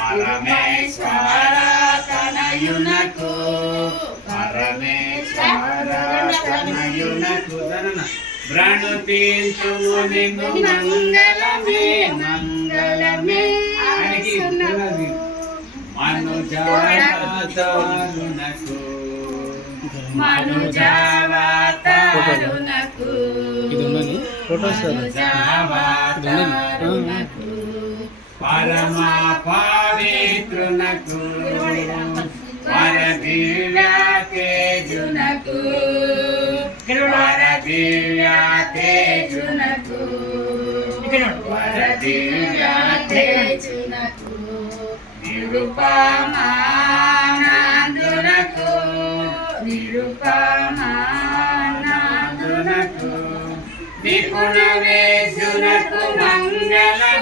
పరమేశ్వర తనయునకు పరమేశ్వర తనయునకు నిన్ను మంగళమే మంగళమే. మనుజావతారునకు మనుజావతారునకు ఫోటోస్ పరమా పవిత్రునకు పర దివ్యాతేజునకు పర దివ్యాతేజునకు పర దివ్యాతేజునకు నిరుపమానందునకు. నిరుపమా திக்குணவே